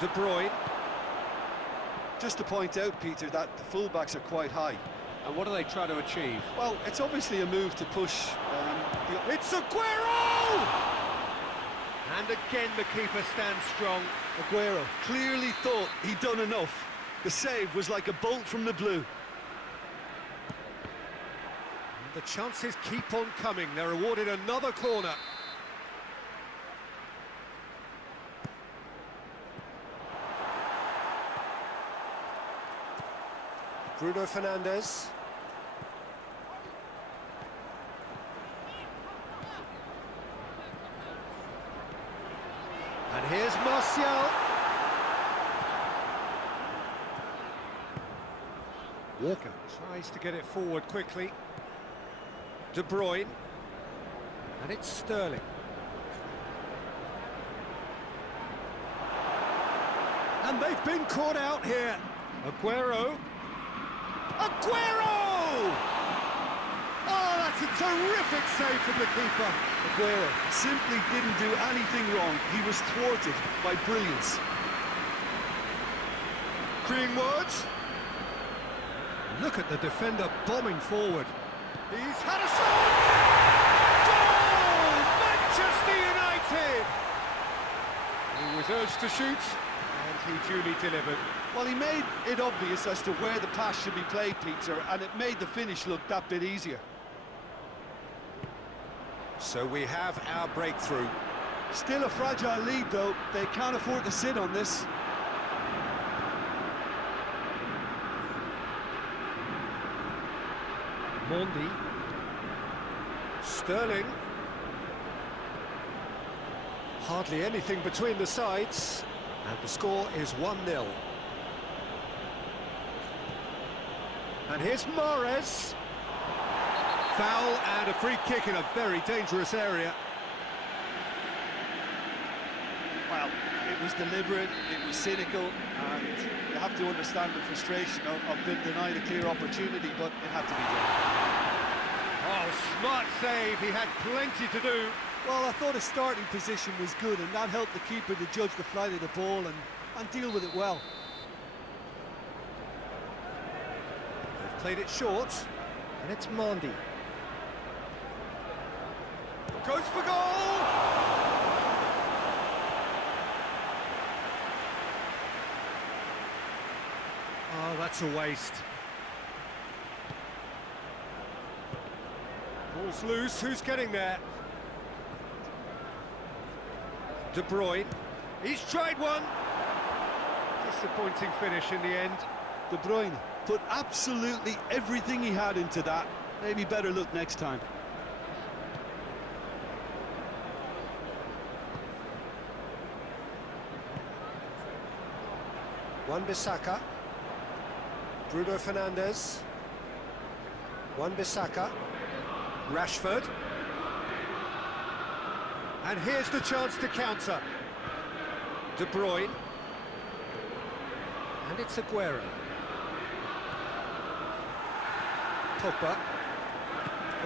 De Bruyne. Just to point out, Peter, that the fullbacks are quite high. And what are they trying to achieve? Well, it's obviously a move to push... It's Aguero! And again the keeper stands strong. Aguero clearly thought he'd done enough. The save was like a bolt from the blue. And the chances keep on coming. They're awarded another corner. Bruno Fernandes. And here's Martial. Walker tries to get it forward quickly. De Bruyne. And it's Sterling. And they've been caught out here. Aguero. Aguero! Oh, that's a terrific save from the keeper. Aguero simply didn't do anything wrong. He was thwarted by brilliance. Greenwood. Look at the defender bombing forward. He's had a shot! Goal! Manchester United! He was urged to shoot, and he duly delivered. Well, he made it obvious as to where the pass should be played, Peter, and it made the finish look that bit easier. So we have our breakthrough. Still a fragile lead, though. They can't afford to sit on this. Mondi. Sterling. Hardly anything between the sides, and the score is 1-0. And here's Mahrez. Foul and a free kick in a very dangerous area. Well, it was deliberate, it was cynical, and you have to understand the frustration of being denied a clear opportunity, but it had to be done. Oh, smart save, he had plenty to do. Well, I thought his starting position was good, and that helped the keeper to judge the flight of the ball and deal with it well. They've played it short, and it's Mondi. Goes for goal! Oh, that's a waste. Ball's loose, who's getting there? De Bruyne. He's tried one. Disappointing finish in the end. De Bruyne put absolutely everything he had into that. Maybe better look next time. Wan-Bissaka. Bruno Fernandes. Wan-Bissaka. Rashford. And here's the chance to counter. De Bruyne. And it's Aguero. Pogba.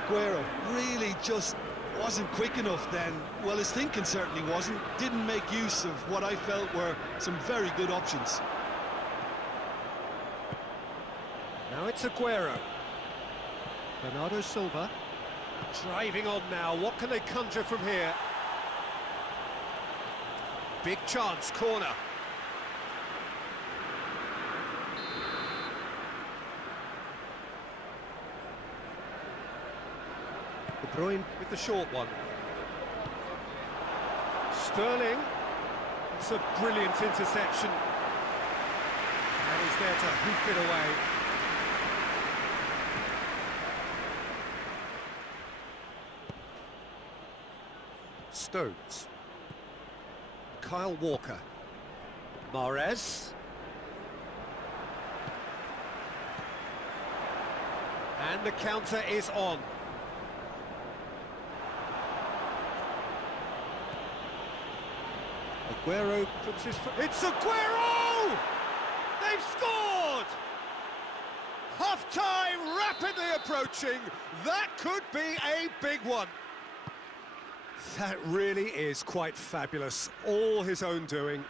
Aguero really just wasn't quick enough then. Well, his thinking certainly wasn't. Didn't make use of what I felt were some very good options. Now it's Aguero. Bernardo Silva. Driving on now. What can they conjure from here? Big chance, corner. De Bruyne with the short one. Sterling. It's a brilliant interception. And he's there to hoof it away. Stones. Kyle Walker. Mahrez. And the counter is on. Aguero puts his foot... It's Aguero! They've scored! Half-time rapidly approaching. That could be a big one. That really is quite fabulous. All his own doing.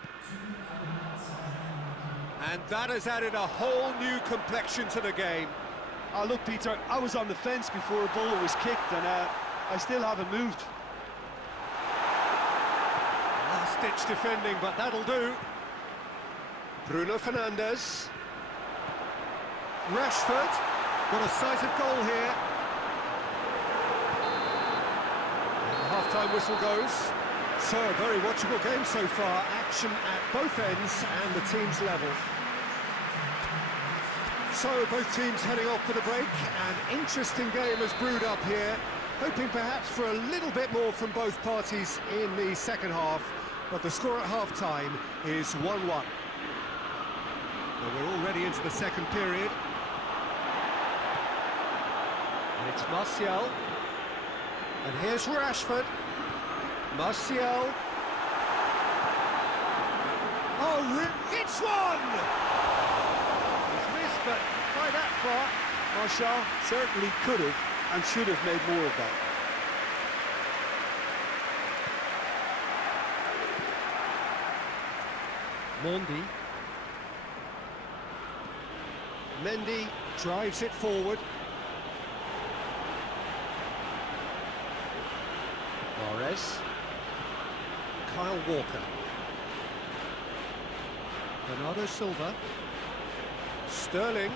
And that has added a whole new complexion to the game. Oh, look, Peter, I was on the fence before a ball was kicked, and I still haven't moved. Last-ditch defending, but that'll do. Bruno Fernandes. Rashford. Got a sight of goal here. And the half-time whistle goes. So, a very watchable game so far. Action at both ends and the team's level. So, both teams heading off for the break. An interesting game has brewed up here. Hoping perhaps for a little bit more from both parties in the second half. But the score at half-time is 1-1. Well, we're already into the second period. And it's Martial. And here's Rashford. Martial. Oh, it's one! He's missed, but by that far. Martial certainly could have and should have made more of that. Mendy drives it forward. Mahrez. Kyle Walker. Bernardo Silva. Sterling.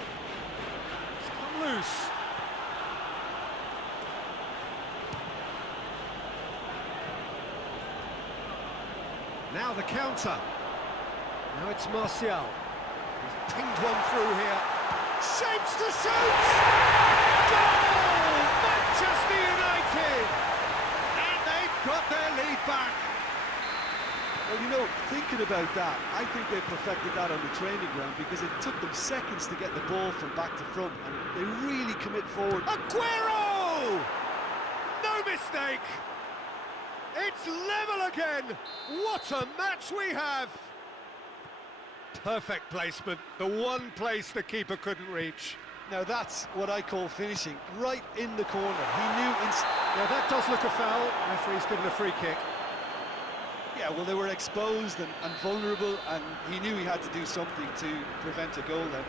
It's come loose. Now the counter. Now it's Martial. He's pinged one through here. Shapes to shoot! Goal! Manchester United! And they've got their lead back. Well, you know, thinking about that, I think they perfected that on the training ground because it took them seconds to get the ball from back to front, and they really commit forward. Aguero! No mistake! It's level again! What a match we have! Perfect placement, the one place the keeper couldn't reach. Now that's what I call finishing, right in the corner. He knew Now that does look a foul. Referee's given a free kick. Yeah, well, they were exposed and vulnerable, and he knew he had to do something to prevent a goal then.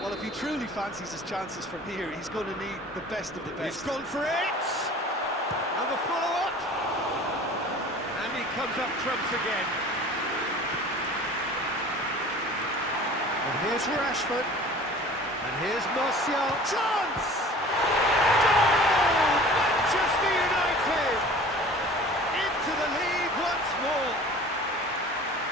Well, if he truly fancies his chances from here, he's going to need the best of the best. He's gone for it! And the follow-up! And he comes up trumps again. And here's Rashford. And here's Martial. Chance! Goal! Manchester United! Into the lead once more.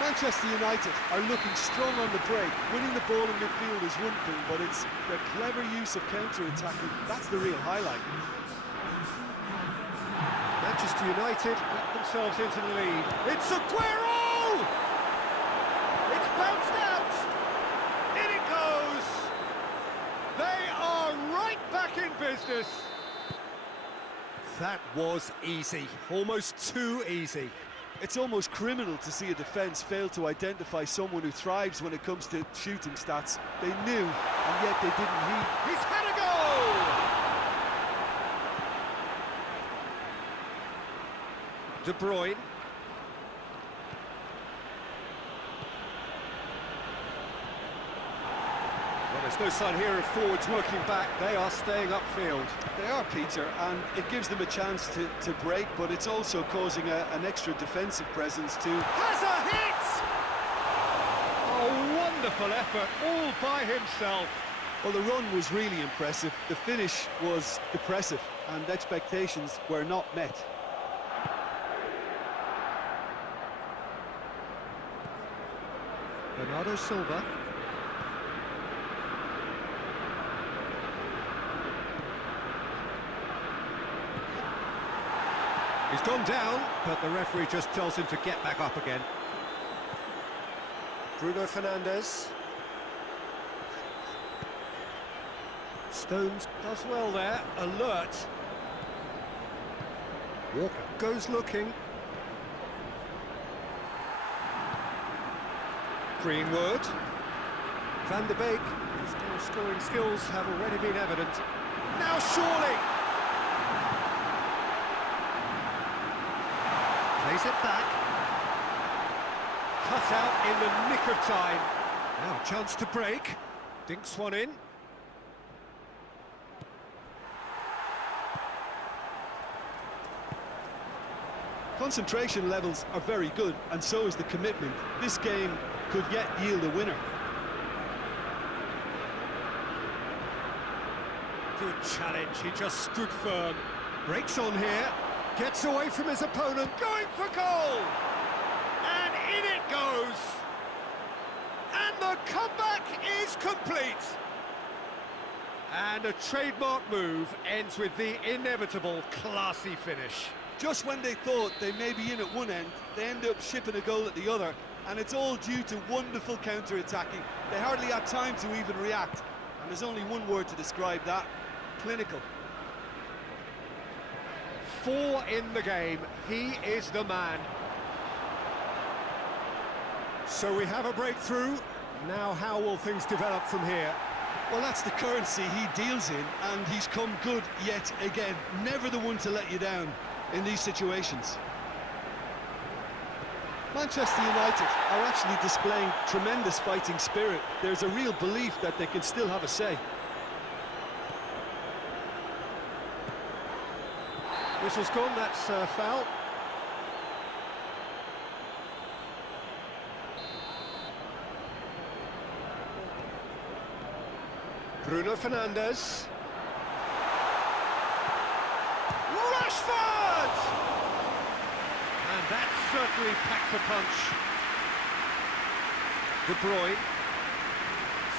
Manchester United are looking strong on the break. Winning the ball in midfield is one thing, but it's the clever use of counter-attacking. That's the real highlight. Manchester United get themselves into the lead. It's Aguero! It's bounced out! In it goes! They are right back in business. That was easy, almost too easy. It's almost criminal to see a defence fail to identify someone who thrives when it comes to shooting stats. They knew, and yet they didn't heed. He's had a goal! De Bruyne. Well, there's no sign here of forwards working back. They are staying upfield. They are, Peter, and it gives them a chance to break, but it's also causing an extra defensive presence too. Has a hit! A wonderful effort, all by himself. Well, the run was really impressive. The finish was depressive, and expectations were not met. Bernardo Silva. He's gone down, but the referee just tells him to get back up again. Bruno Fernandes. Stones does well there, alert. Walker goes looking. Greenwood. Van de Beek, his scoring skills have already been evident. Now surely! Plays it back. Cut out in the nick of time. Now a chance to break. Dinks one in. Concentration levels are very good, and so is the commitment. This game could yet yield a winner. Good challenge, he just stood firm. Breaks on here, gets away from his opponent, going for goal! And in it goes! And the comeback is complete! And a trademark move ends with the inevitable classy finish. Just when they thought they may be in at one end, they end up shipping a goal at the other, and it's all due to wonderful counter-attacking. They hardly had time to even react, and there's only one word to describe that: clinical. 4 in the game, he is the man. So we have a breakthrough. Now how will things develop from here? Well, that's the currency he deals in, and he's come good yet again. Never the one to let you down in these situations. Manchester United are actually displaying tremendous fighting spirit. There's a real belief that they can still have a say. Whistle's gone, that's foul. Bruno Fernandes. Rashford! And that certainly packed a punch. De Bruyne.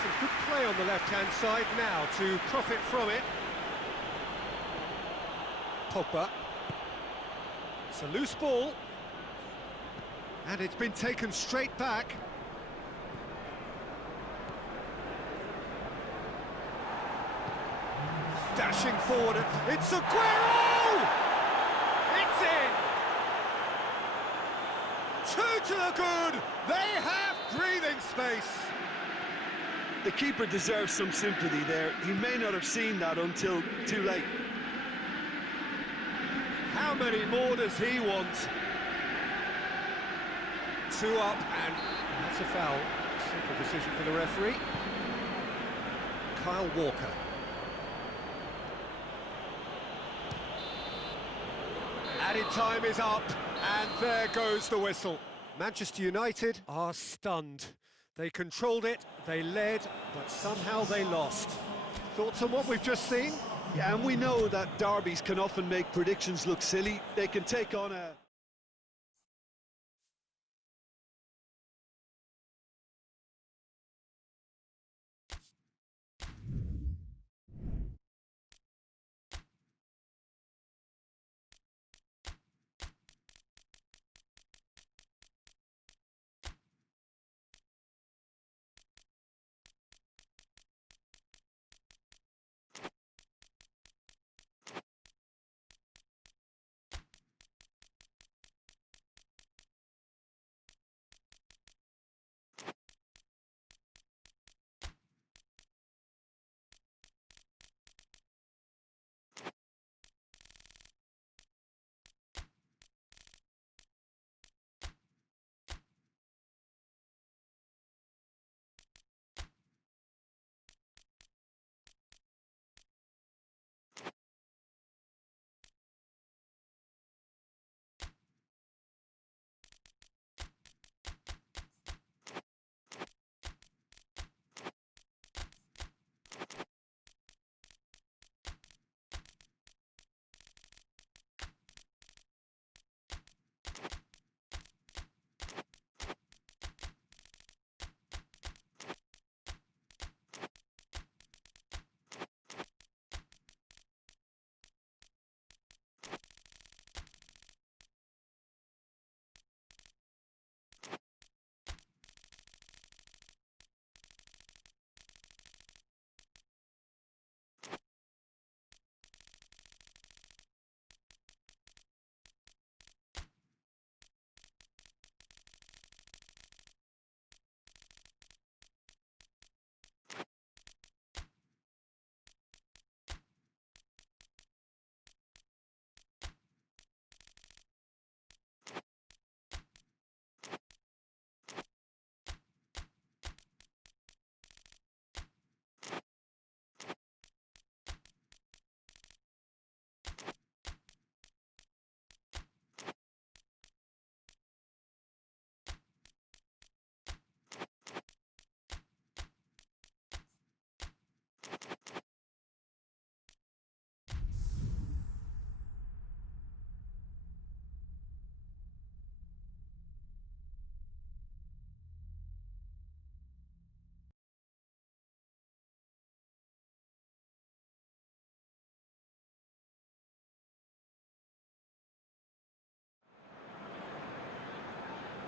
Some good play on the left-hand side now to profit from it. Pogba. It's a loose ball. And it's been taken straight back. Dashing forward, it's Aguero! It's in! 2 to the good, they have breathing space. The keeper deserves some sympathy there. He may not have seen that until too late. How many more does he want? 2 up, and that's a foul. Simple decision for the referee. Kyle Walker. Added time is up, and there goes the whistle. Manchester United are stunned. They controlled it, they led, but somehow they lost. Thoughts on what we've just seen? Yeah, and we know that derbies can often make predictions look silly. They can take on a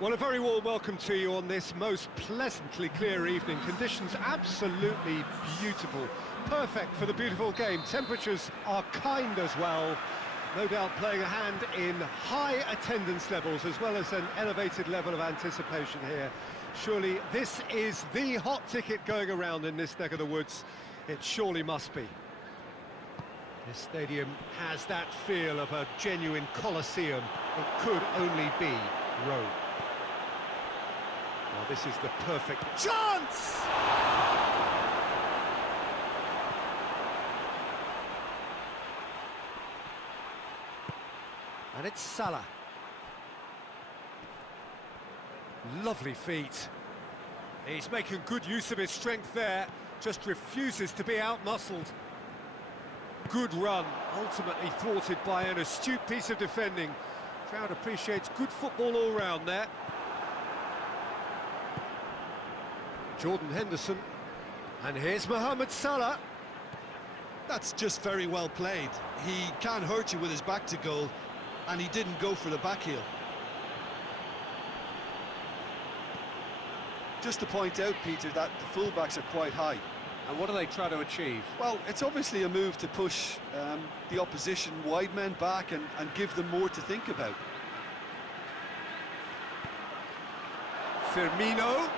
Well, a very warm welcome to you on this most pleasantly clear evening. Conditions absolutely beautiful, perfect for the beautiful game. Temperatures are kind as well, no doubt playing a hand in high attendance levels as well as an elevated level of anticipation here. Surely this is the hot ticket going around in this neck of the woods. It surely must be. This stadium has that feel of a genuine Colosseum. It could only be Rome. Well, this is the perfect chance! And it's Salah. Lovely feet. He's making good use of his strength there, just refuses to be out-muscled. Good run, ultimately thwarted by an astute piece of defending. Crowd appreciates good football all round there. Jordan Henderson, and here's Mohamed Salah. That's just very well played. He can't hurt you with his back to goal, and he didn't go for the back heel. Just to point out, Peter, that the fullbacks are quite high. And what do they try to achieve? Well, it's obviously a move to push the opposition wide men back and give them more to think about. Firmino.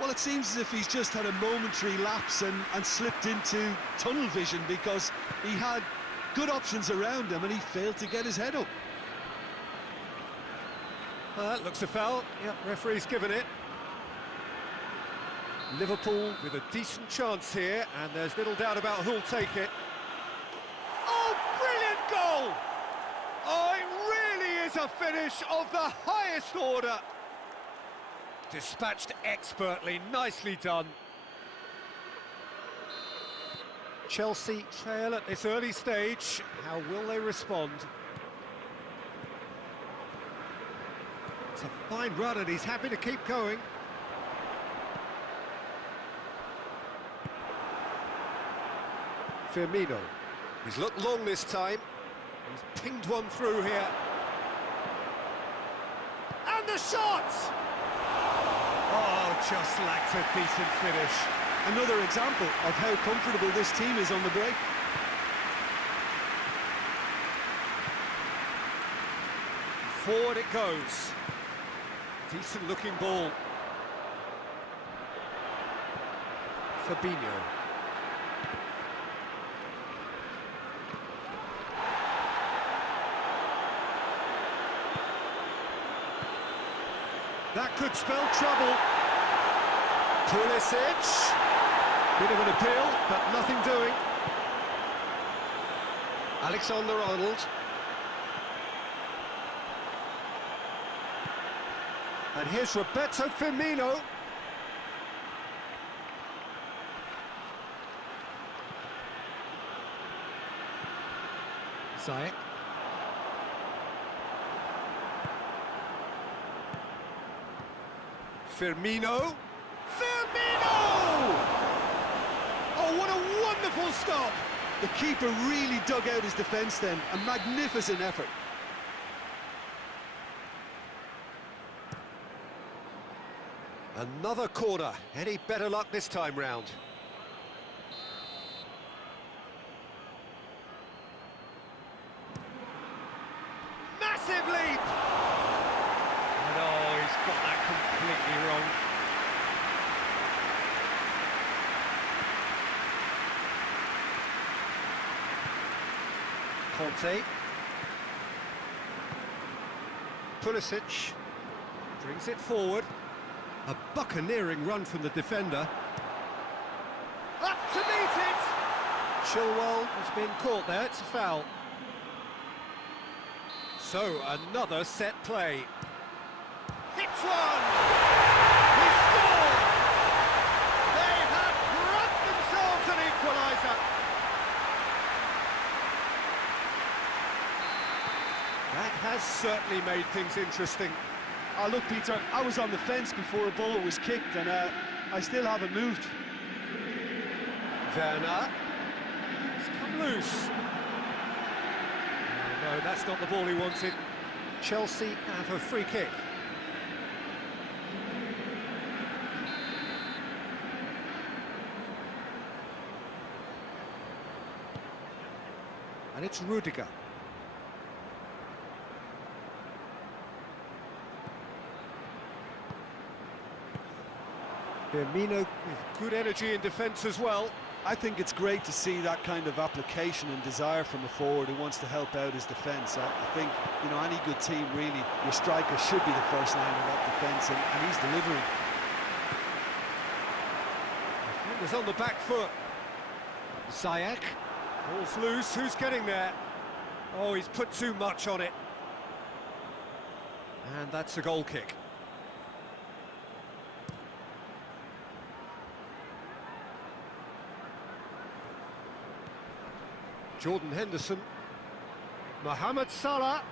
Well, it seems as if he's just had a momentary lapse and slipped into tunnel vision because he had good options around him and he failed to get his head up. That looks a foul. Yep, referee's given it. Liverpool with a decent chance here, and there's little doubt about who'll take it. Oh, brilliant goal! Oh, it really is a finish of the highest order. Dispatched expertly, nicely done. Chelsea trail at this early stage. How will they respond? It's a fine run and he's happy to keep going. Firmino. He's looked long this time. He's pinged one through here. And the shot! Oh, just lacked a decent finish. Another example of how comfortable this team is on the break. Forward it goes. Decent looking ball. Fabinho. That could spell trouble. Pulisic. Bit of an appeal, but nothing doing. Alexander-Arnold. And here's Roberto Firmino. Ziyech. Firmino! Firmino! Oh, what a wonderful stop! The keeper really dug out his defence then. A magnificent effort. Another corner. Any better luck this time round? Massive leap! Oh, he's got that completely wrong. Conte. Pulisic brings it forward. A buccaneering run from the defender. Up to meet it! Chilwell has been caught there, it's a foul. So, another set play. Hits one! He scored! They have brought themselves an equaliser! That has certainly made things interesting. Oh, look, Peter, I was on the fence before a ball was kicked, and I still haven't moved. Werner. It's come loose. Oh, no, that's not the ball he wanted. Chelsea have a free kick. And it's Rudiger. Firmino with good energy in defence as well. I think it's great to see that kind of application and desire from a forward who wants to help out his defence. I think, you know, any good team, really, your striker should be the first line of that defence, and he's delivering. Defenders on the back foot. Ziyech. Ball's loose, who's getting there? Oh, he's put too much on it. And that's a goal kick. Jordan Henderson, Mohamed Salah.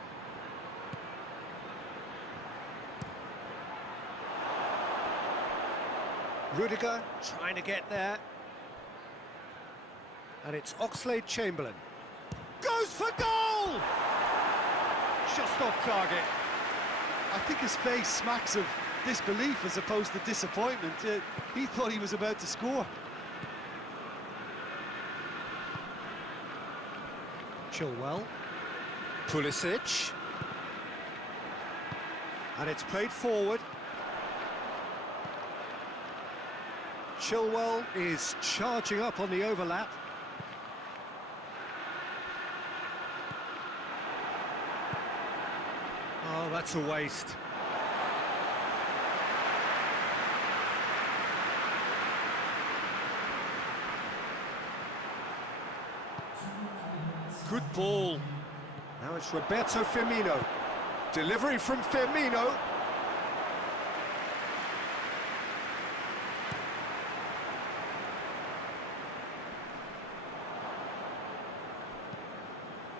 Rudiger trying to get there. And it's Oxlade-Chamberlain. Goes for goal! Just off target. I think his face smacks of disbelief as opposed to disappointment. He thought he was about to score. Chilwell, Pulisic, and it's played forward. Chilwell is charging up on the overlap. Oh, that's a waste. Good ball. Now it's Roberto Firmino. Delivery from Firmino.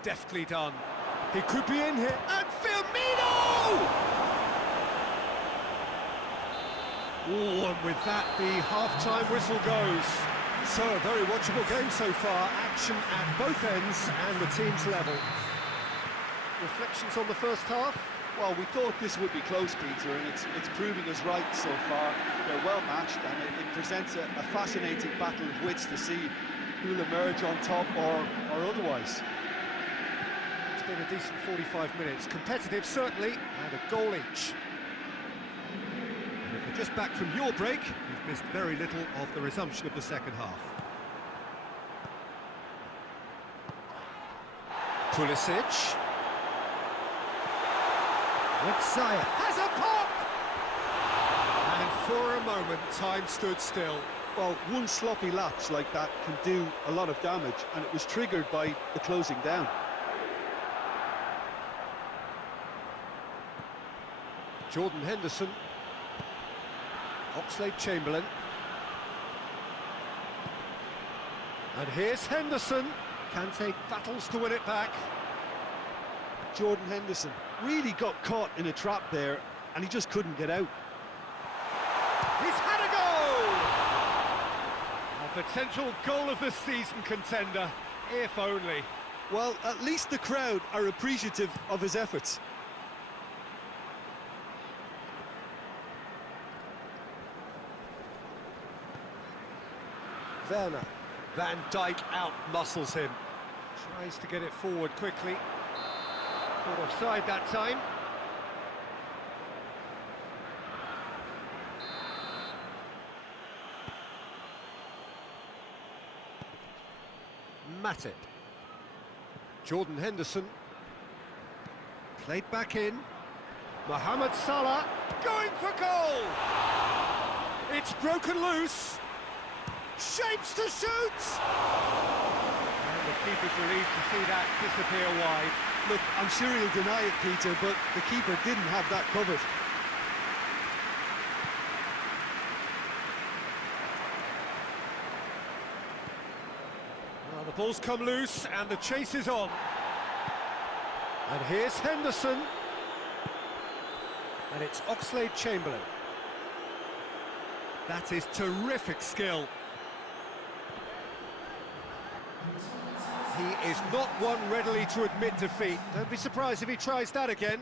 Deftly done. He could be in here. And Firmino! Oh, and with that, the half-time whistle goes. So, a very watchable game so far. Action at both ends and the team's level. Reflections on the first half? Well, we thought this would be close, Peter, and it's proving us right so far. They're well matched, and it presents a fascinating battle of wits to see who'll emerge on top or otherwise. It's been a decent 45 minutes. Competitive, certainly, and a goal each. And if you're just back from your break, you've missed very little of the resumption of the second half. Pulisic. With Ziyech. Has a pop! And for a moment, time stood still. Well, one sloppy lapse like that can do a lot of damage, and it was triggered by the closing down. Jordan Henderson. Oxlade-Chamberlain. And here's Henderson. Can take battles to win it back. Jordan Henderson really got caught in a trap there, and he just couldn't get out. He's had a goal! A potential goal of the season contender, if only. Well, at least the crowd are appreciative of his efforts. Werner. Van Dijk out-muscles him. Tries to get it forward quickly. Caught offside that time. Matip. Jordan Henderson. Played back in. Mohamed Salah going for goal! It's broken loose. Shapes to shoot! And the keeper's relieved to see that disappear wide. Look, I'm sure he'll deny it, Peter, but the keeper didn't have that covered. Well, the ball's come loose and the chase is on. And here's Henderson. And it's Oxlade-Chamberlain. That is terrific skill. He is not one readily to admit defeat. Don't be surprised if he tries that again.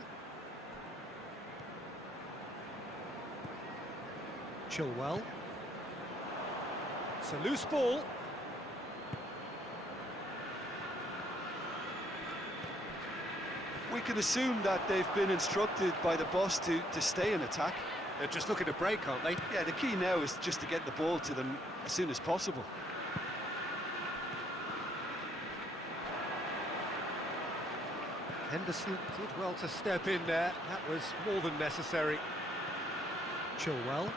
Chilwell. It's a loose ball. we can assume that they've been instructed by the boss to stay in attack. They're just looking to break, aren't they? Yeah, the key now is just to get the ball to them as soon as possible. Henderson did well to step in there. That was more than necessary. Chilwell.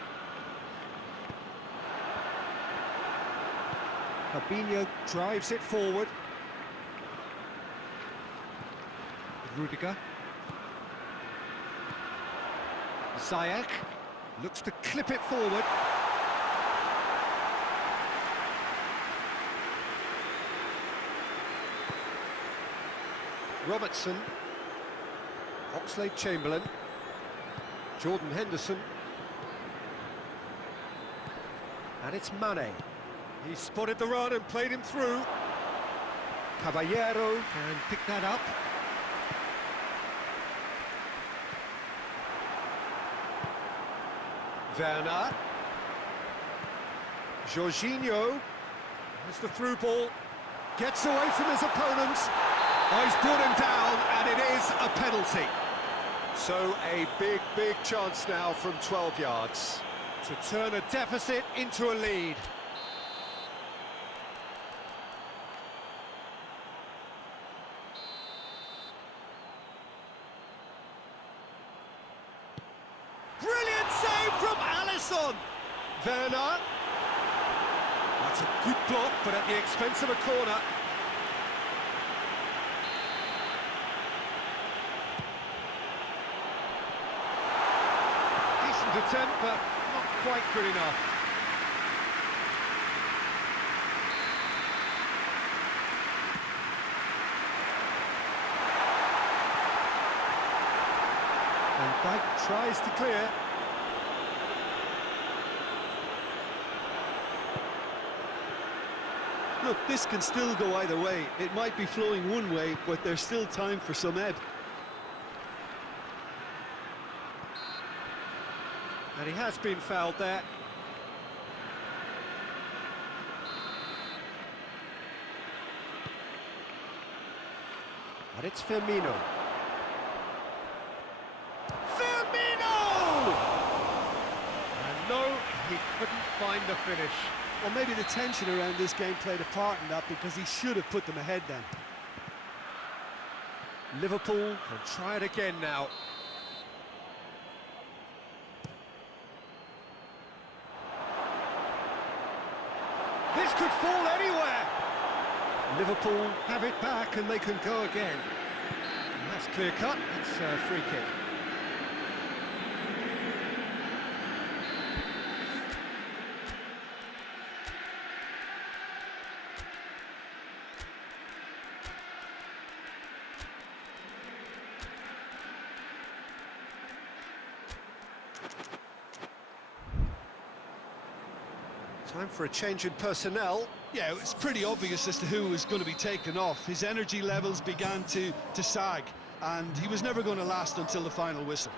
Fabinho drives it forward. Rudiger. Ziyech looks to clip it forward. Robertson. Oxlade-Chamberlain. Jordan Henderson. And it's Mane. He spotted the run and played him through. Caballero can pick that up. Werner. Jorginho. There's the through ball. Gets away from his opponents. Oh, he's brought him down, and it is a penalty. So a big chance now from 12 yards to turn a deficit into a lead. Brilliant save from Alisson. Werner. That's a good block, but at the expense of a corner. Decent attempt, but not quite good enough. And Dijk tries to clear. Look, this can still go either way. It might be flowing one way, but there's still time for some ebb. And he has been fouled there. And it's Firmino. And no, he couldn't find the finish. Well, maybe the tension around this game played a part in that, because he should have put them ahead then. Liverpool can try it again now. This could fall anywhere. Liverpool have it back and they can go again. And that's clear cut. It's a free kick. Time for a change in personnel. Yeah, it was pretty obvious as to who was going to be taken off. His energy levels began to sag, and he was never going to last until the final whistle.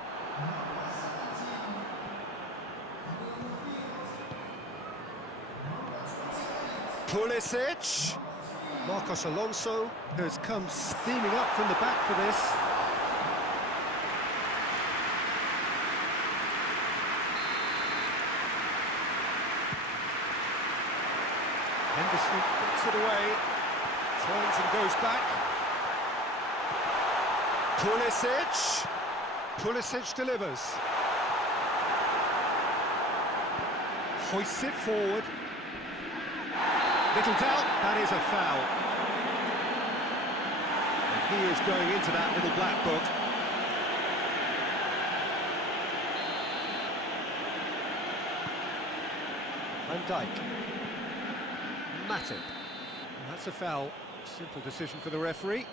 Pulisic. Marcos Alonso has come steaming up from the back for this. Henderson gets it away, turns and goes back. Pulisic. Pulisic delivers. Hoists it forward. Little doubt, that is a foul. And he is going into that little black book. Van Dijk. Matip. And that's a foul. Simple decision for the referee.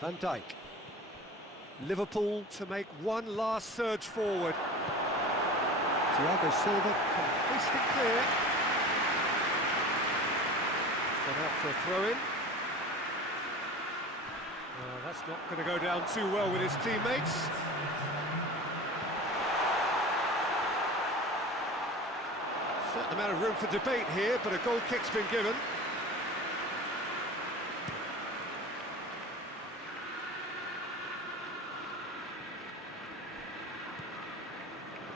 Van Dijk. Liverpool to make one last surge forward. Thiago Silva can hoist it clear. It's gone out for a throw-in. That's not going to go down too well with his teammates. So Certain amount of room for debate here, but a goal kick's been given.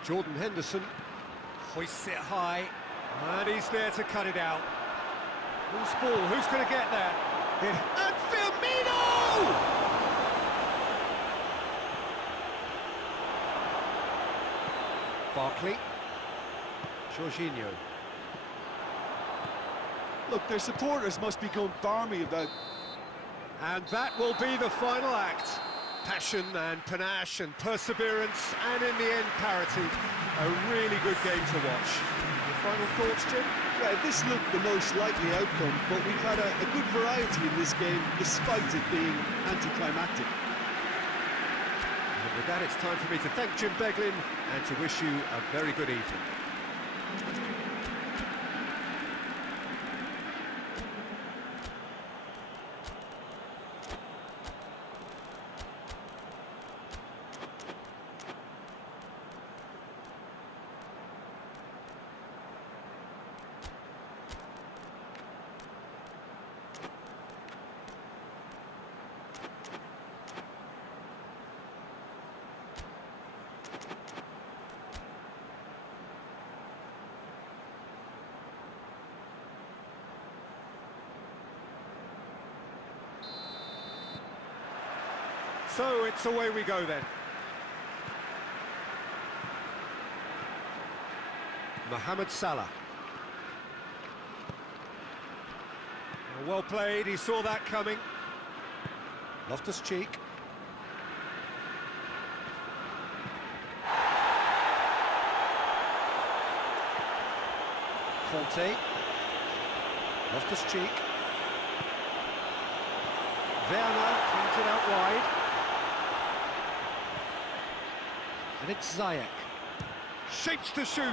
Jordan Henderson hoists it high, and he's there to cut it out. Loose ball, who's going to get that? And Firmino! Barkley. Jorginho. Look, their supporters must be going barmy about... And that will be the final act. Passion and panache and perseverance, and in the end, parity. A really good game to watch. Your final thoughts, Jim? Yeah, this looked the most likely outcome, but we've had a good variety in this game, despite it being anticlimactic. And with that, it's time for me to thank Jim Beglin and to wish you a very good evening. So it's away we go then. Mohamed Salah. Well played, he saw that coming. Loftus-Cheek. Conte. Loftus-Cheek. Werner brings it out wide. And it's Ziyech. Shapes to shoot.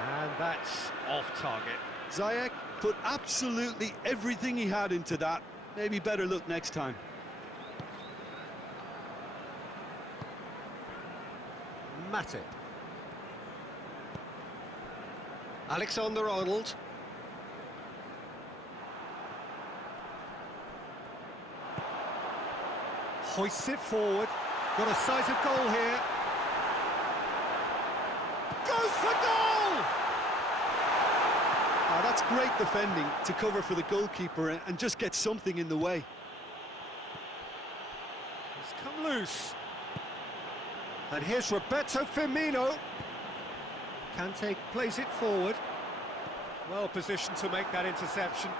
And that's off target. Ziyech put absolutely everything he had into that. Maybe better look next time. Matip. Alexander-Arnold. Hoists it forward. Got a size of goal here. Goes for goal! Oh, that's great defending to cover for the goalkeeper and just get something in the way. It's come loose. And here's Roberto Firmino. Kante plays it forward. Well positioned to make that interception.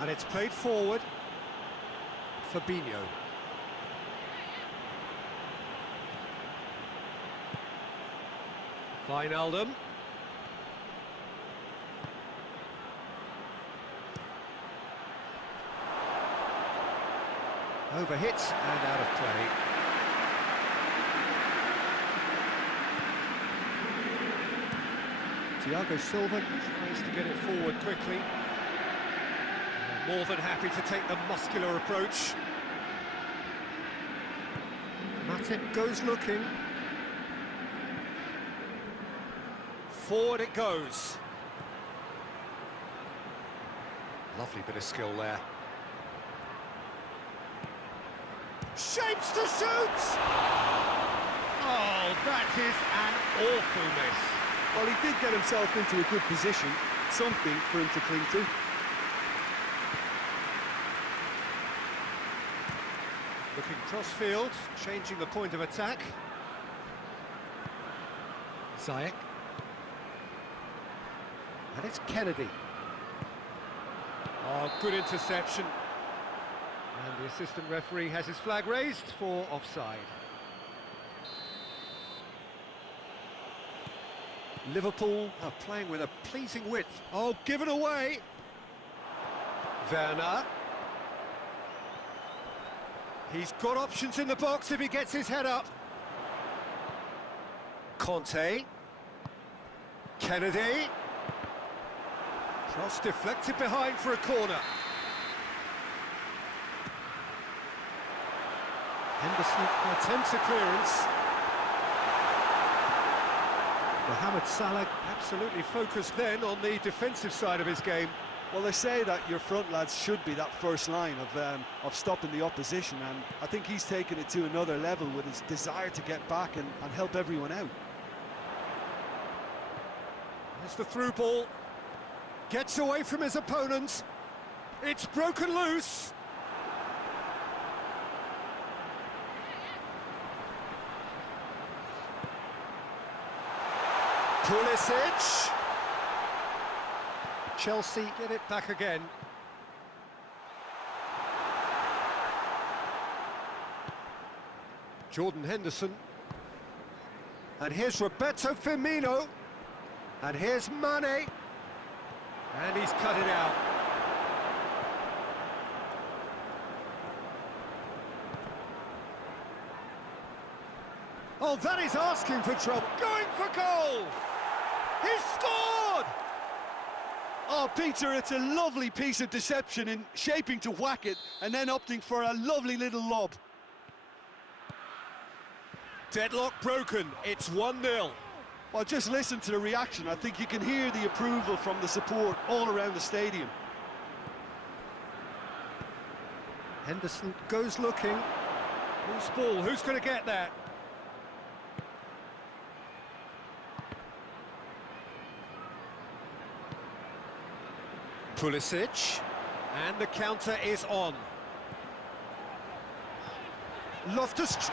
And it's played forward. Fabinho. Wijnaldum. Overhit and out of play. Thiago Silva tries to get it forward quickly. More than happy to take the muscular approach. Matip goes looking. Forward it goes. Lovely bit of skill there. Shapes to shoot! Oh, that is an awful miss. Well, he did get himself into a good position. Something for him to cling to. Looking cross-field, changing the point of attack. Ziyech. And it's Kennedy. Oh, good interception. And the assistant referee has his flag raised for offside. Liverpool are playing with a pleasing width. Oh, given away. Werner. He's got options in the box if he gets his head up. Conte. Kennedy. Cross deflected behind for a corner. Henderson attempts a clearance. Mohamed Salah absolutely focused then on the defensive side of his game. Well, they say that your front lads should be that first line of stopping the opposition, and I think he's taken it to another level with his desire to get back and help everyone out. There's the through ball. Gets away from his opponents. It's broken loose. Pulisic. Chelsea get it back again. Jordan Henderson. And here's Roberto Firmino. And here's Mane. And he's cut it out. Oh, that is asking for trouble. Going for goal! He's scored! Oh, Peter, it's a lovely piece of deception in shaping to whack it and then opting for a lovely little lob. Deadlock broken. It's 1-0. Well, just listen to the reaction. I think you can hear the approval from the support all around the stadium. Henderson goes looking. Loose ball. Who's going to get that? Pulisic, and the counter is on. Loftus-Cheek!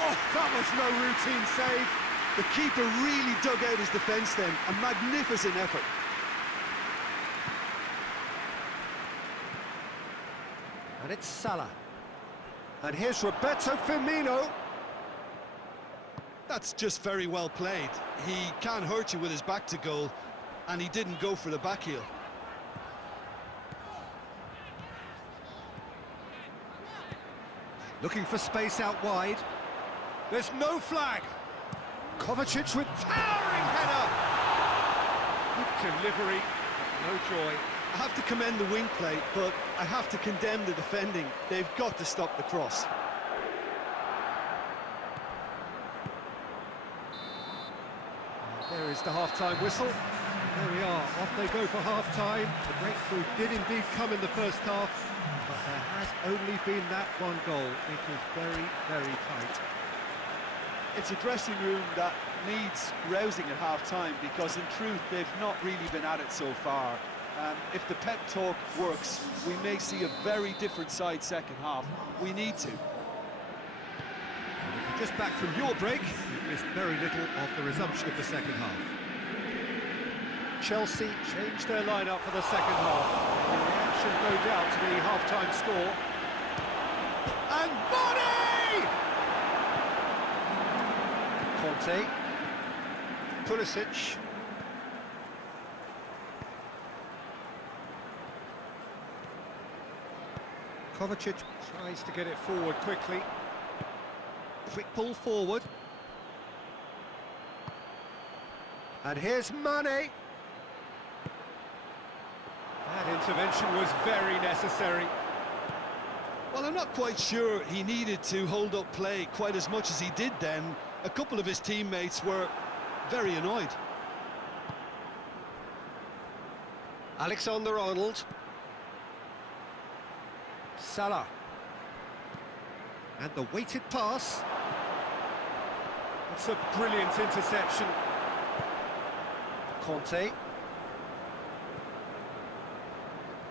Oh, that was no routine save. The keeper really dug out his defence then, a magnificent effort. And it's Salah. And here's Roberto Firmino. That's just very well played. He can't hurt you with his back to goal, and he didn't go for the back heel. Looking for space out wide. There's no flag. Kovacic with towering header. Good delivery, no joy. I have to commend the wing play, but I have to condemn the defending. They've got to stop the cross. There is the half-time whistle. There we are, off they go for half-time. The breakthrough did indeed come in the first half, but there has only been that one goal. It was very, very tight. It's a dressing room that needs rousing at half-time, because in truth they've not really been at it so far. If the pep talk works, we may see a very different side second half. We need to. Just back from your break, you've missed very little of the resumption of the second half. Chelsea changed their lineup for the second half. In reaction, no doubt, to the half-time score. And Mane! Conte. Pulisic. Kovacic tries to get it forward quickly. Quick ball forward. And here's Mane. That intervention was very necessary. Well, I'm not quite sure he needed to hold up play quite as much as he did then. A couple of his teammates were very annoyed. Alexander-Arnold. Salah. And the weighted pass. It's a brilliant interception. Conte.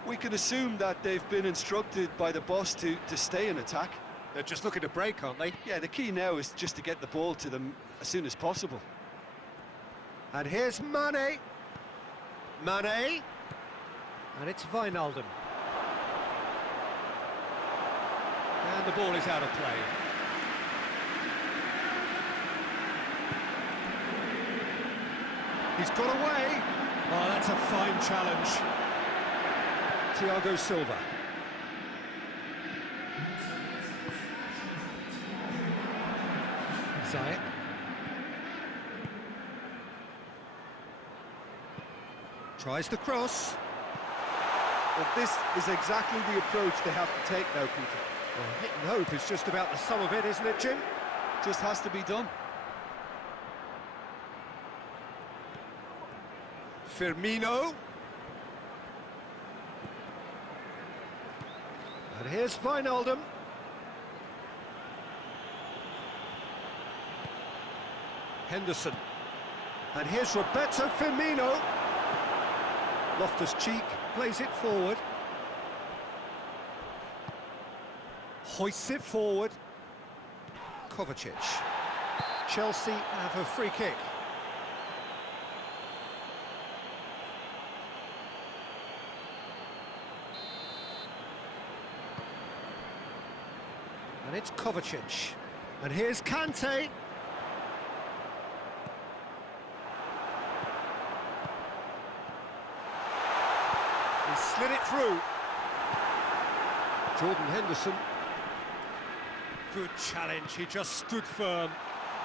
We can assume that they've been instructed by the boss to stay in attack. They're just looking to break, aren't they? Yeah, the key now is just to get the ball to them as soon as possible. And here's Mane. Mane. And it's Wijnaldum. And the ball is out of play. He's got away. Oh, that's a fine challenge. Thiago Silva. Ziyech. Tries the cross. But this is exactly the approach they have to take now, Peter. Well, hit and hope is just about the sum of it, isn't it, Jim? Just has to be done. Firmino. And here's Wijnaldum. Henderson. And here's Roberto Firmino. Loftus-Cheek plays it forward. Hoists it forward. Kovacic. Chelsea have a free kick. And it's Kovacic. And here's Kante. He slid it through. Jordan Henderson. Good challenge, he just stood firm.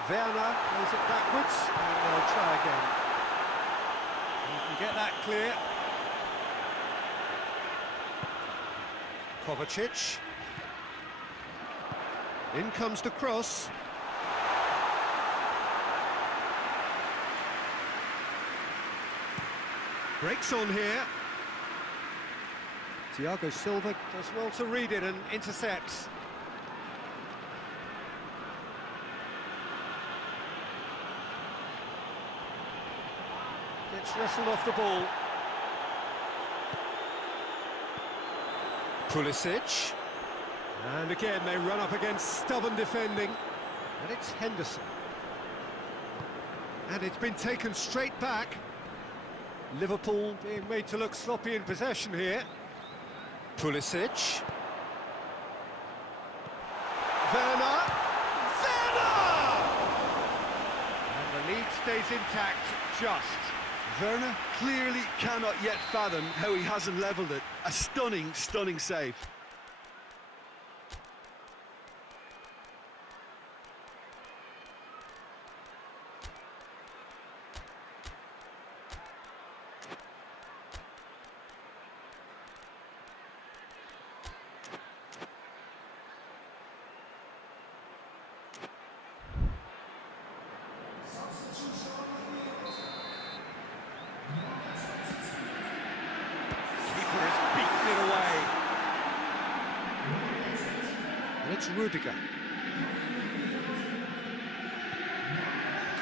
Werner plays it backwards, and they'll try again. You can get that clear. Kovacic. In comes the cross. Breaks on here. Thiago Silva does well to read it and intercepts. Gets wrestled off the ball. Pulisic. And again they run up against stubborn defending. And it's Henderson. And it's been taken straight back. Liverpool being made to look sloppy in possession here. Pulisic. Werner! And the lead stays intact, just. Werner clearly cannot yet fathom how he hasn't levelled it. A stunning, stunning save. And it's Rudiger.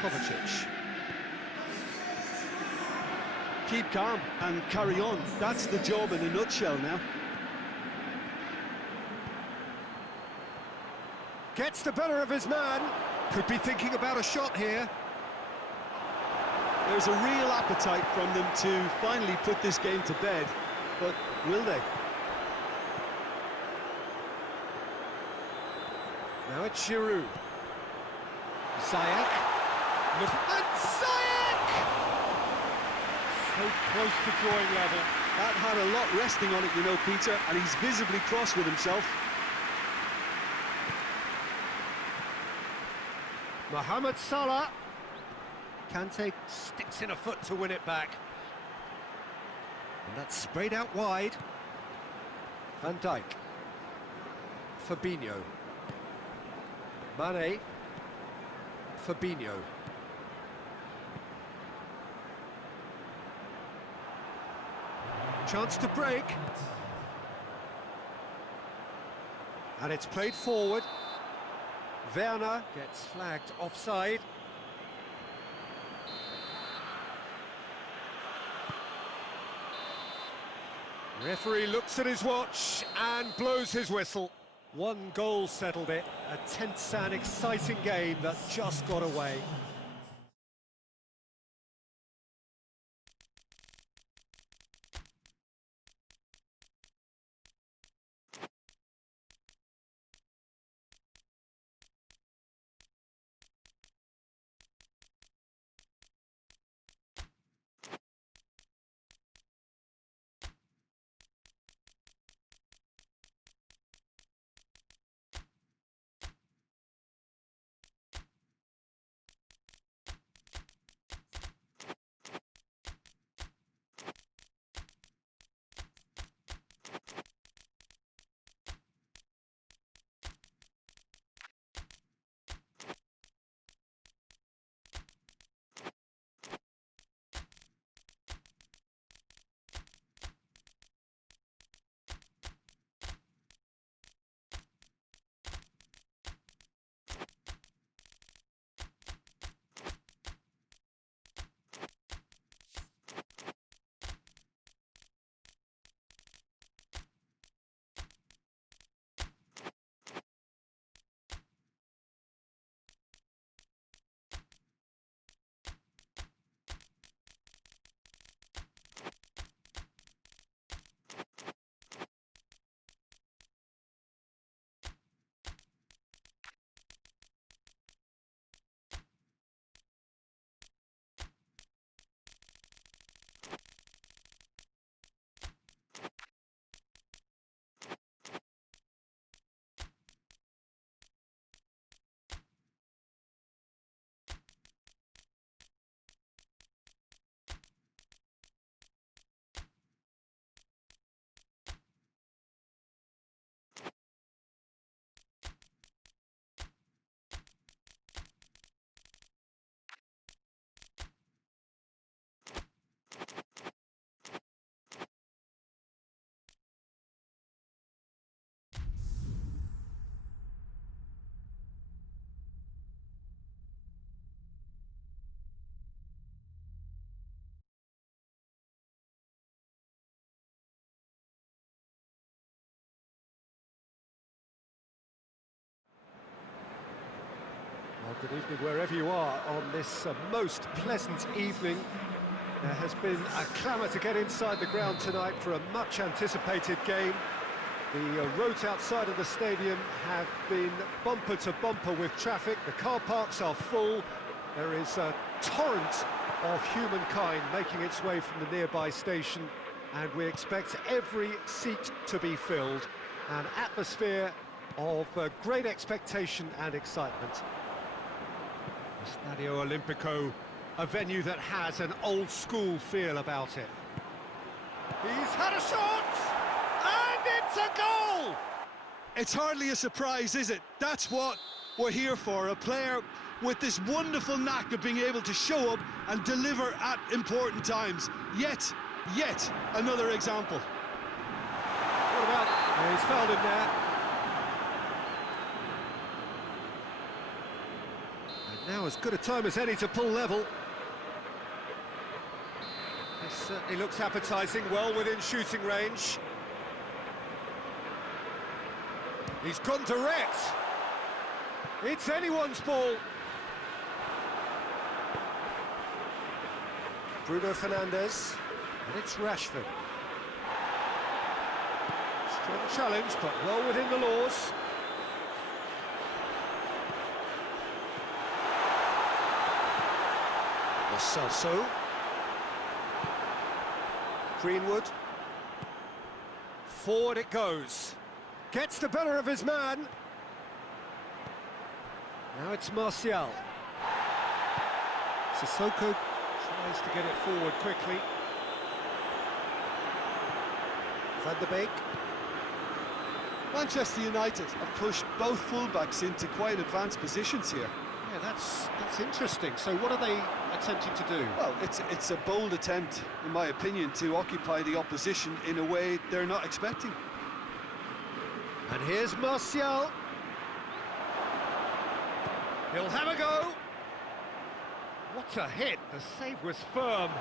Kovacic. Keep calm and carry on. That's the job in a nutshell now. Gets the better of his man. Could be thinking about a shot here. There's a real appetite from them to finally put this game to bed, but will they? Now it's Giroud. Ziyech. And Ziyech! So close to drawing level. That had a lot resting on it, you know, Peter, and he's visibly cross with himself. Mohamed Salah. Kante sticks in a foot to win it back. And that's sprayed out wide. Van Dijk. Fabinho. Mane. Fabinho. Chance to break. And it's played forward. Werner gets flagged offside. Referee looks at his watch and blows his whistle. One goal settled it. A tense and exciting game that just got away. Well, good evening wherever you are on this most pleasant evening. There has been a clamour to get inside the ground tonight for a much-anticipated game. The roads outside of the stadium have been bumper to bumper with traffic. The car parks are full. There is a torrent of humankind making its way from the nearby station, and we expect every seat to be filled. An atmosphere of great expectation and excitement. Stadio Olimpico, a venue that has an old-school feel about it. He's had a shot, and it's a goal! It's hardly a surprise, is it? That's what we're here for, a player with this wonderful knack of being able to show up and deliver at important times. Yet another example. What about... he's fouled him there. Now as good a time as any to pull level. This certainly looks appetising, well within shooting range. He's gone direct. It's anyone's ball. Bruno Fernandes, and it's Rashford. Strong challenge, but well within the laws. Celso. Greenwood. Forward it goes. Gets the better of his man. Now it's Martial. Sissoko tries to get it forward quickly. Van de Beek. Manchester United have pushed both fullbacks into quite advanced positions here. Yeah, that's interesting. So what are they attempting to do? Well, it's a bold attempt, in my opinion, to occupy the opposition in a way they're not expecting. And here's Martial. He'll have a go. What a hit. The save was firm.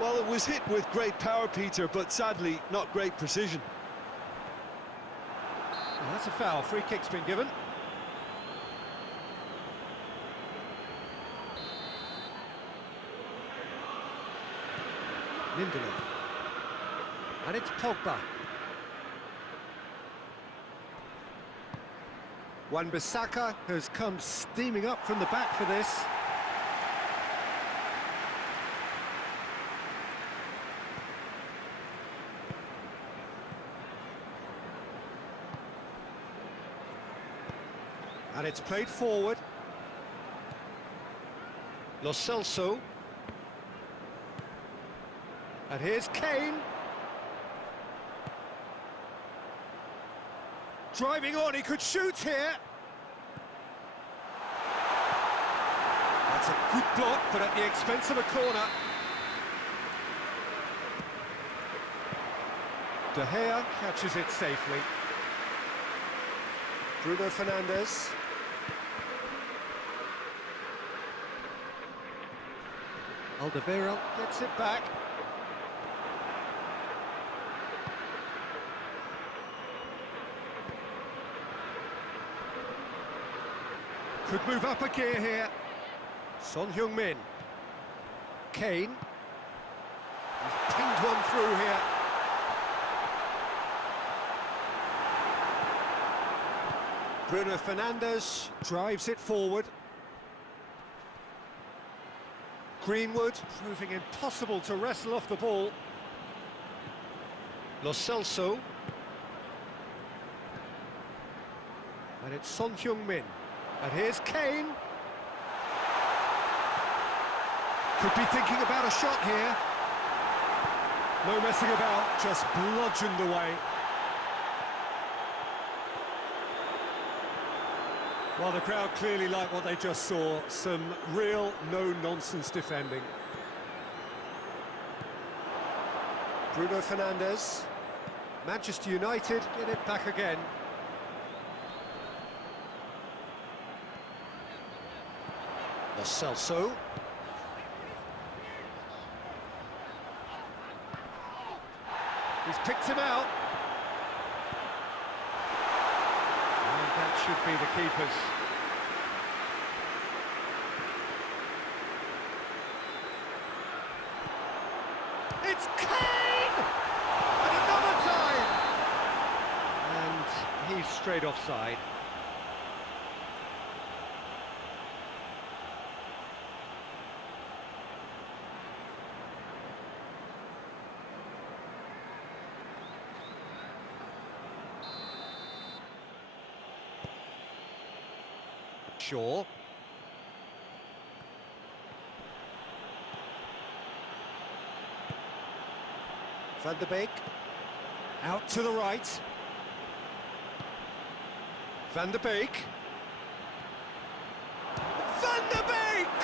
Well, it was hit with great power, Peter, but sadly not great precision. Well, that's a foul. Free kick's been given. Lindelof. And it's Pogba. Wan-Bissaka has come steaming up from the back for this. And it's played forward. Lo Celso. And here's Kane. Driving on, he could shoot here. That's a good block, but at the expense of a corner. De Gea catches it safely. Bruno Fernandes. Alderweireld gets it back. Could move up a gear here. Son Heung-min. Kane. He's pinged one through here. Bruno Fernandes drives it forward. Greenwood proving impossible to wrestle off the ball. Lo Celso. And it's Son Heung-min. And here's Kane. Could be thinking about a shot here. No messing about, just bludgeoned away. Well, the crowd clearly like what they just saw. Some real no-nonsense defending. Bruno Fernandes. Manchester United get it back again. Lo Celso. He's picked him out. And that should be the keeper's. It's Kane! And another time! And he's straight offside. Shaw. Van der Beek. Out to the right. Van der Beek. Van der Beek!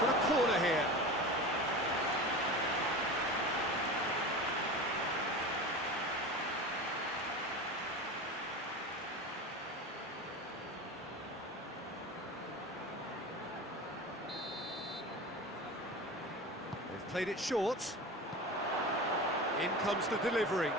Got a corner here. They've played it short. In comes the delivery.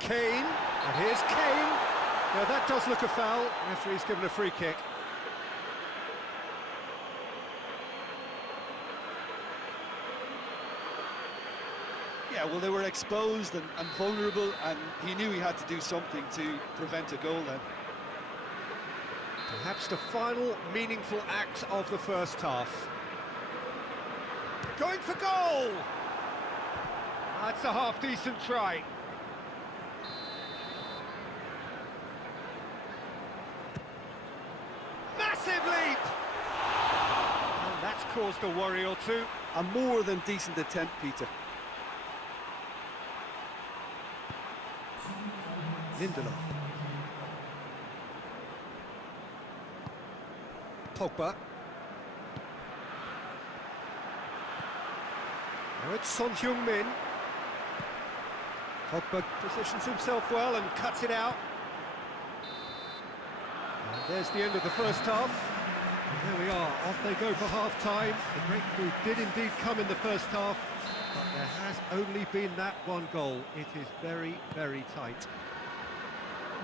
Kane, and here's Kane. Now that does look a foul. Referee's given a free kick. Yeah, well, they were exposed and vulnerable, and he knew he had to do something to prevent a goal then. Perhaps the final meaningful act of the first half. Going for goal! That's a half-decent try. Massive leap! And that's caused a worry or two. A more than decent attempt, Peter. Lindelof. Pogba. Now it's Son Heung-min. Pogba positions himself well and cuts it out. And there's the end of the first half. And there we are, off they go for half-time. The breakthrough did indeed come in the first half, but there has only been that one goal. It is very, very tight.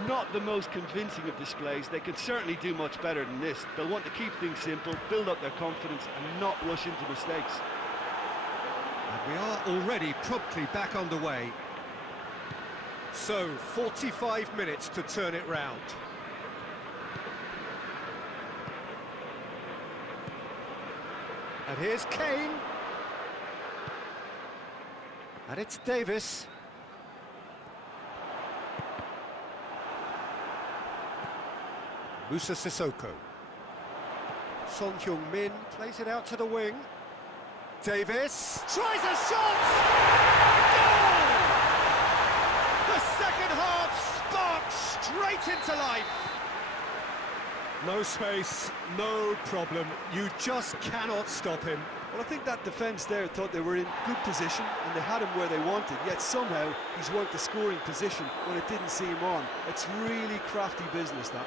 Not the most convincing of displays. They could certainly do much better than this. They'll want to keep things simple, build up their confidence and not rush into mistakes. And we are already promptly back underway. So, 45 minutes to turn it round. And here's Kane. And it's Davis. Musa Sissoko. Son Heung-min plays it out to the wing. Davis tries a shot! Goal! The second half sparks straight into life. No space, no problem. You just cannot stop him. Well, I think that defence there thought they were in good position and they had him where they wanted, yet somehow he's worked the scoring position when it didn't see him on. It's really crafty business, that.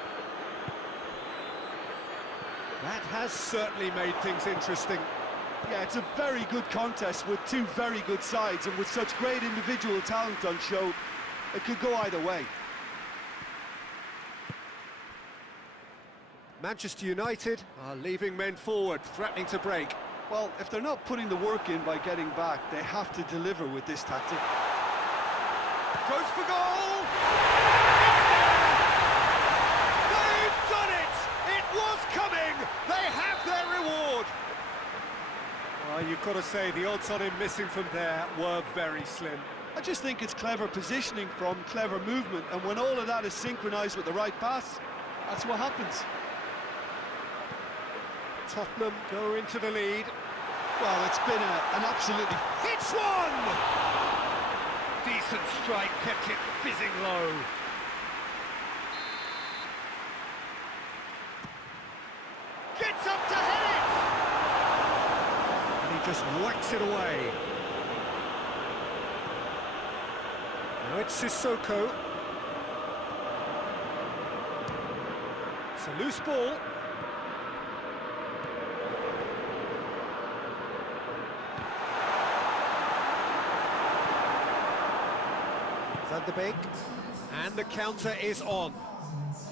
That has certainly made things interesting. Yeah, it's a very good contest with two very good sides, and with such great individual talent on show, it could go either way. Manchester United are leaving men forward, threatening to break. Well, if they're not putting the work in by getting back, they have to deliver with this tactic. Goes for goal! They've done it! It was coming! They have their reward! You've got to say, the odds on him missing from there were very slim. I just think it's clever positioning from clever movement, and when all of that is synchronised with the right pass, that's what happens. Tottenham go into the lead. Well, it's been an absolutely... Hits one! Decent strike, kept it fizzing low. Gets up to head it! And he just whacks it away. Now it's Sissoko. It's a loose ball. Van de Beek. And the counter is on.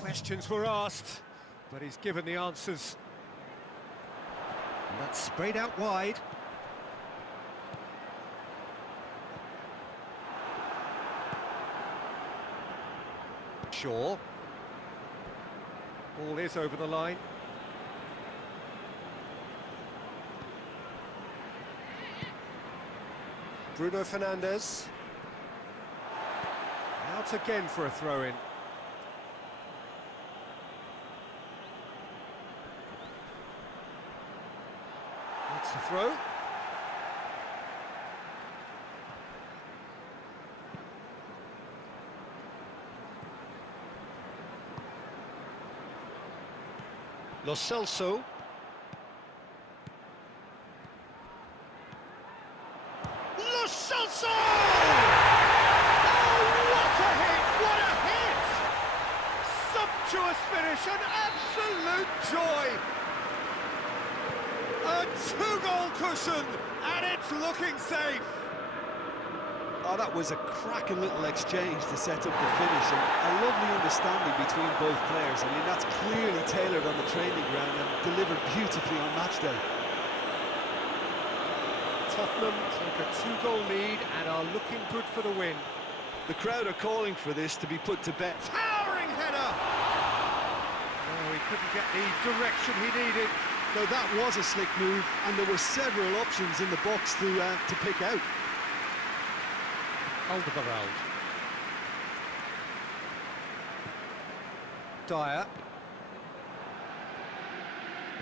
Questions were asked, but he's given the answers. And that's sprayed out wide. Shaw. Ball is over the line. Bruno Fernandes. Out again for a throw-in. That's the throw. Lo Celso. Lo Celso! Oh, what a hit! What a hit! Sumptuous finish, an absolute joy! A two-goal cushion, and it's looking safe! Oh, that was a cracking little exchange to set up the finish, and a lovely understanding between both players. I mean, that's clearly tailored on the training ground and delivered beautifully on match day. Tottenham take a two-goal lead and are looking good for the win. The crowd are calling for this to be put to bed. Towering header! Oh, he couldn't get the direction he needed. Now, that was a slick move, and there were several options in the box to pick out. Alderweireld. Dyer.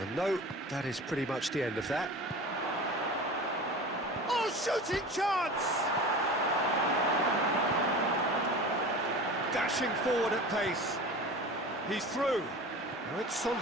And no, that is pretty much the end of that. Oh, shooting chance! Dashing forward at pace. He's through. Now it's Son.